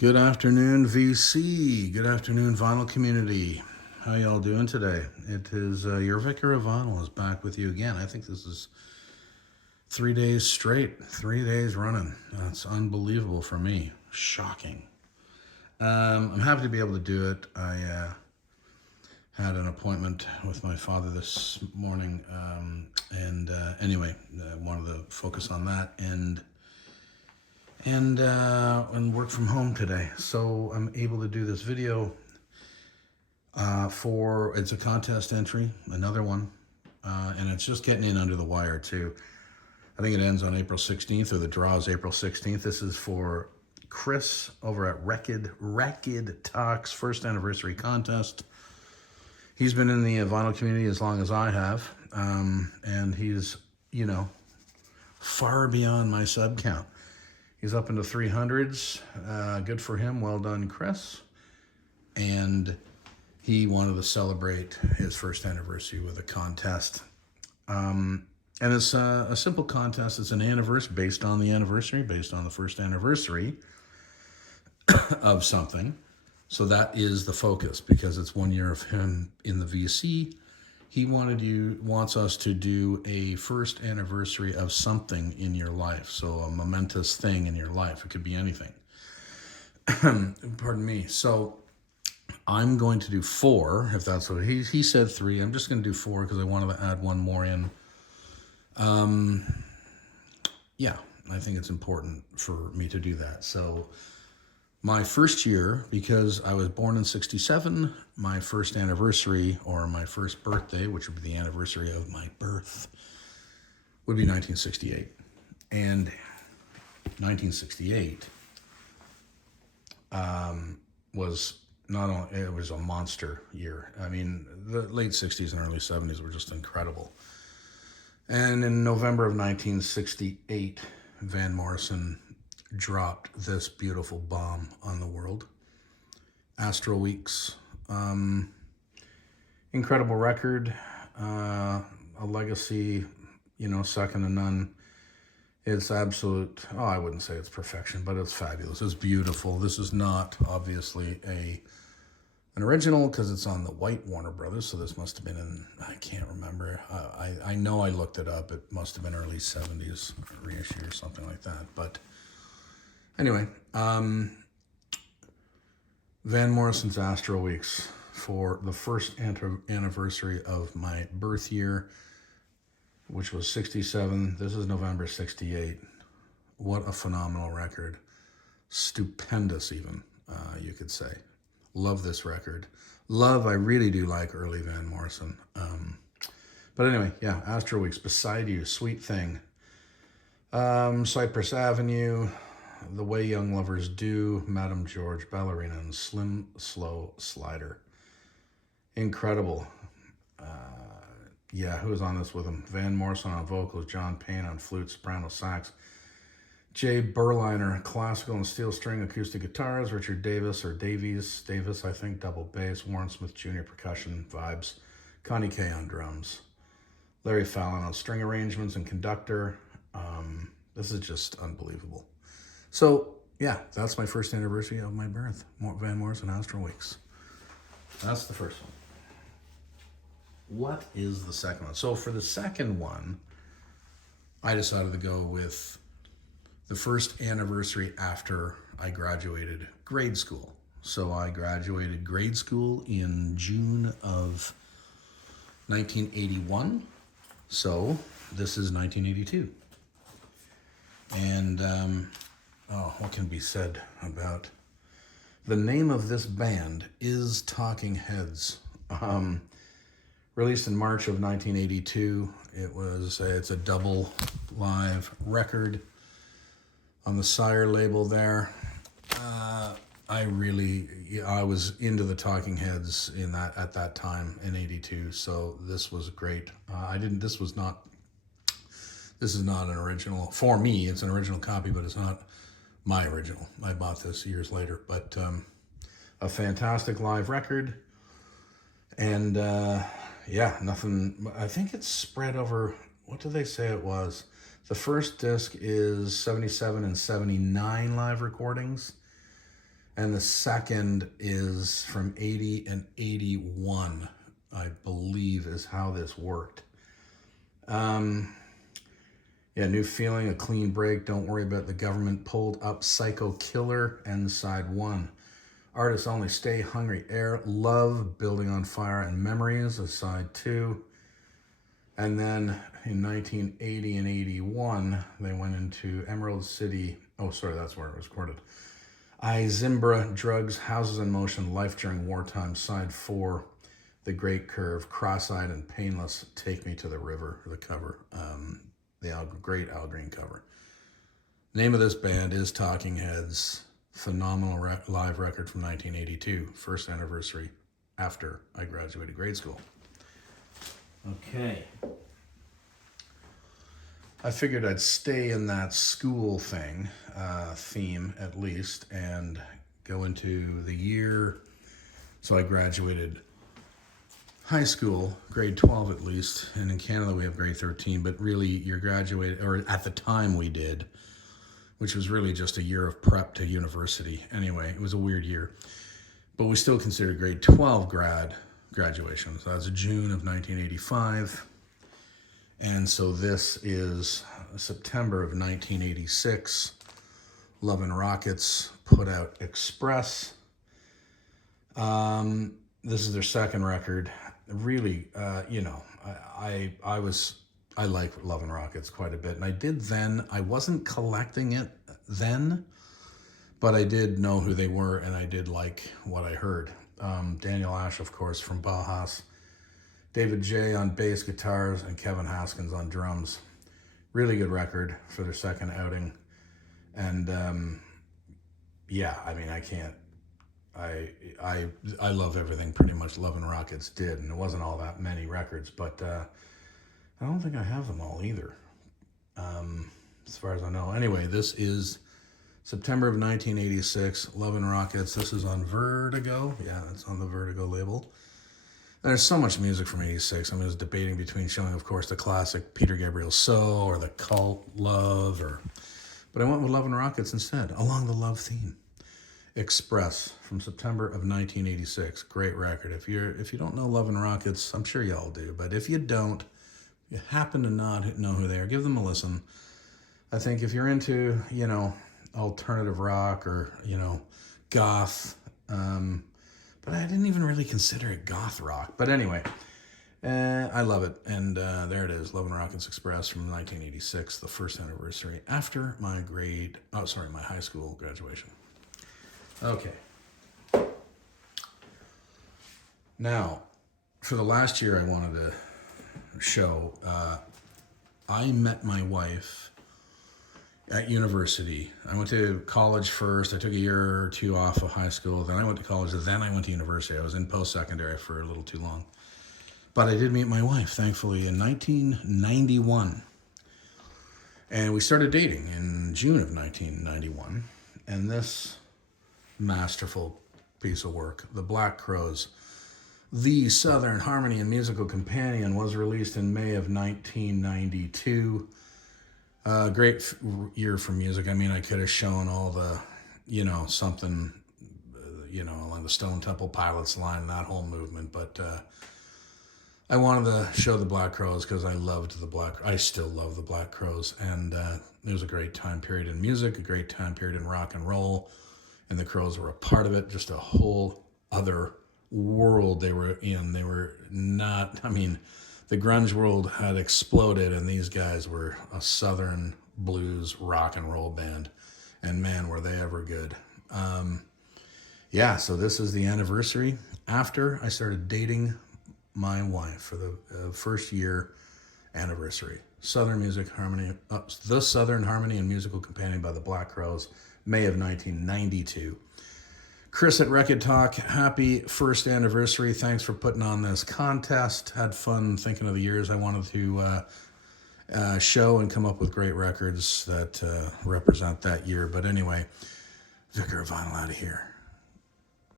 Good afternoon, VC. Good afternoon, vinyl community. How y'all doing today? It is your Vicar of Vinyl is back with you again. I think this is 3 days straight, 3 days running. That's unbelievable for me. Shocking. I'm happy to be able to do it. I had an appointment with my father this morning, and anyway, wanted to focus on that and work from home today. So I'm able to do this video it's a contest entry, another one, and it's just getting in under the wire too. I think it ends on April 16th, or the draw is April 16th. This is for Chris over at Rekkid Talks first anniversary contest. He's been in the vinyl community as long as I have, and he's, far beyond my sub count. He's up into 300s. Good for him. Well done, Chris. And he wanted to celebrate his first anniversary with a contest. And it's a simple contest. It's an anniversary, based on the first anniversary of something. So that is the focus, because it's 1 year of him in the VC. He wants us to do a first anniversary of something in your life. So a momentous thing in your life. It could be anything. Pardon me. So I'm going to do 4, if that's what he said 3. I'm just going to do 4 because I wanted to add one more in. Yeah, I think it's important for me to do that. So my first year, because I was born in 1967, my first anniversary, or my first birthday, which would be the anniversary of my birth, would be 1968. And 1968 was not only, it was a monster year. I mean, the late 60s and early 70s were just incredible. And in November of 1968, Van Morrison dropped this beautiful bomb on the world. Astro Weeks. Incredible record. A legacy, second to none. It's absolute, I wouldn't say it's perfection, but it's fabulous. It's beautiful. This is not, obviously, an original, because it's on the white Warner Brothers, so this must have been in, I can't remember. I know I looked it up. It must have been early 70s reissue or something like that, but anyway, Van Morrison's Astro Weeks for the first anniversary of my birth year, which was 67. This is November 68. What a phenomenal record. Stupendous even, you could say. Love this record. I really do like early Van Morrison. But anyway, yeah, Astro Weeks, Beside You, Sweet Thing, Cypress Avenue, The Way Young Lovers Do, Madame George, Ballerina, and Slim Slow Slider. Incredible. Who was on this with him? Van Morrison on vocals, John Payne on flute, soprano, sax, Jay Berliner, classical and steel string acoustic guitars, Richard Davis, I think, double bass, Warren Smith Jr. percussion, vibes, Connie Kay on drums, Larry Fallon on string arrangements and conductor. This is just unbelievable. So, yeah, that's my first anniversary of my birth. Van Morrison, Astro Weeks. That's the first one. What is the second one? So for the second one, I decided to go with the first anniversary after I graduated grade school. So I graduated grade school in June of 1981. So this is 1982. And what can be said about the name of this band is Talking Heads. Released in March of 1982. It's a double live record on the Sire label there. I was into the Talking Heads at that time in 82, so this was great. This is not an original. For me, it's an original copy, but it's not my original. I bought this years later, but a fantastic live record. And nothing, I think it's spread over, what did they say it was? The first disc is 77 and 79 live recordings. And the second is from 80 and 81, I believe is how this worked. Yeah, New Feeling, A Clean Break, Don't Worry About the Government, Pulled Up, Psycho Killer, and Side 1. Artists Only, Stay Hungry, Air, Love, Building on Fire, and Memories, as Side 2. And then in 1980 and 81, they went into Emerald City. Oh, sorry, that's where it was recorded. Zimbra, Drugs, Houses in Motion, Life During Wartime, Side 4. The Great Curve, Cross-Eyed and Painless, Take Me to the River, the cover. The great Al Green cover. Name of this band is Talking Heads. Phenomenal live record from 1982. First anniversary after I graduated grade school. Okay. I figured I'd stay in that school thing, theme at least, and go into the year. So I graduated high school, grade 12 at least, and in Canada we have grade 13, but really you're graduated, or at the time we did, which was really just a year of prep to university. Anyway, it was a weird year, but we still considered grade 12 graduation. So that was June of 1985, and so this is September of 1986. Love and Rockets put out Express. This is their second record. Really, I like Love and Rockets quite a bit, and I did then. I wasn't collecting it then, but I did know who they were, and I did like what I heard. Daniel Ash, of course, from Bauhaus, David J. on bass guitars, and Kevin Haskins on drums. Really good record for their second outing, and yeah, I mean, I can't. I love everything pretty much Love and Rockets did, and it wasn't all that many records, but I don't think I have them all either, as far as I know. Anyway, this is September of 1986, Love and Rockets. This is on Vertigo. Yeah, it's on the Vertigo label. There's so much music from 86. I was debating between showing, of course, the classic Peter Gabriel So or the Cult Love, but I went with Love and Rockets instead, along the love theme. Express from September of 1986. Great record. If you don't know Love and Rockets, I'm sure y'all do, but if you don't, you happen to not know who they are, give them a listen. I think if you're into, alternative rock or, goth, but I didn't even really consider it goth rock. But anyway, I love it. And there it is, Love and Rockets Express from 1986, the first anniversary after my high school graduation. Okay. Now, for the last year I wanted to show, I met my wife at university. I went to college first. I took a year or two off of high school. Then I went to college. Then I went to university. I was in post-secondary for a little too long. But I did meet my wife, thankfully, in 1991. And we started dating in June of 1991. And this masterful piece of work, The Black Crowes, The Southern Harmony and Musical Companion, was released in May of 1992. Great year for music. I mean, I could have shown all the, something, along the Stone Temple Pilots line, that whole movement, but I wanted to show the Black Crowes because I still love the Black Crowes, and it was a great time period in music, a great time period in rock and roll, and the Crowes were a part of it, just a whole other world they were in. They were not, the grunge world had exploded, and these guys were a Southern blues rock and roll band, and man, were they ever good. So this is the anniversary after I started dating my wife for the first year anniversary. The Southern Harmony and Musical Companion by the Black Crowes, May of 1992. Chris at Rekkid Talk, happy first anniversary. Thanks for putting on this contest. Had fun thinking of the years I wanted to show and come up with great records that represent that year. But anyway, Vicar of Vinyl out of here.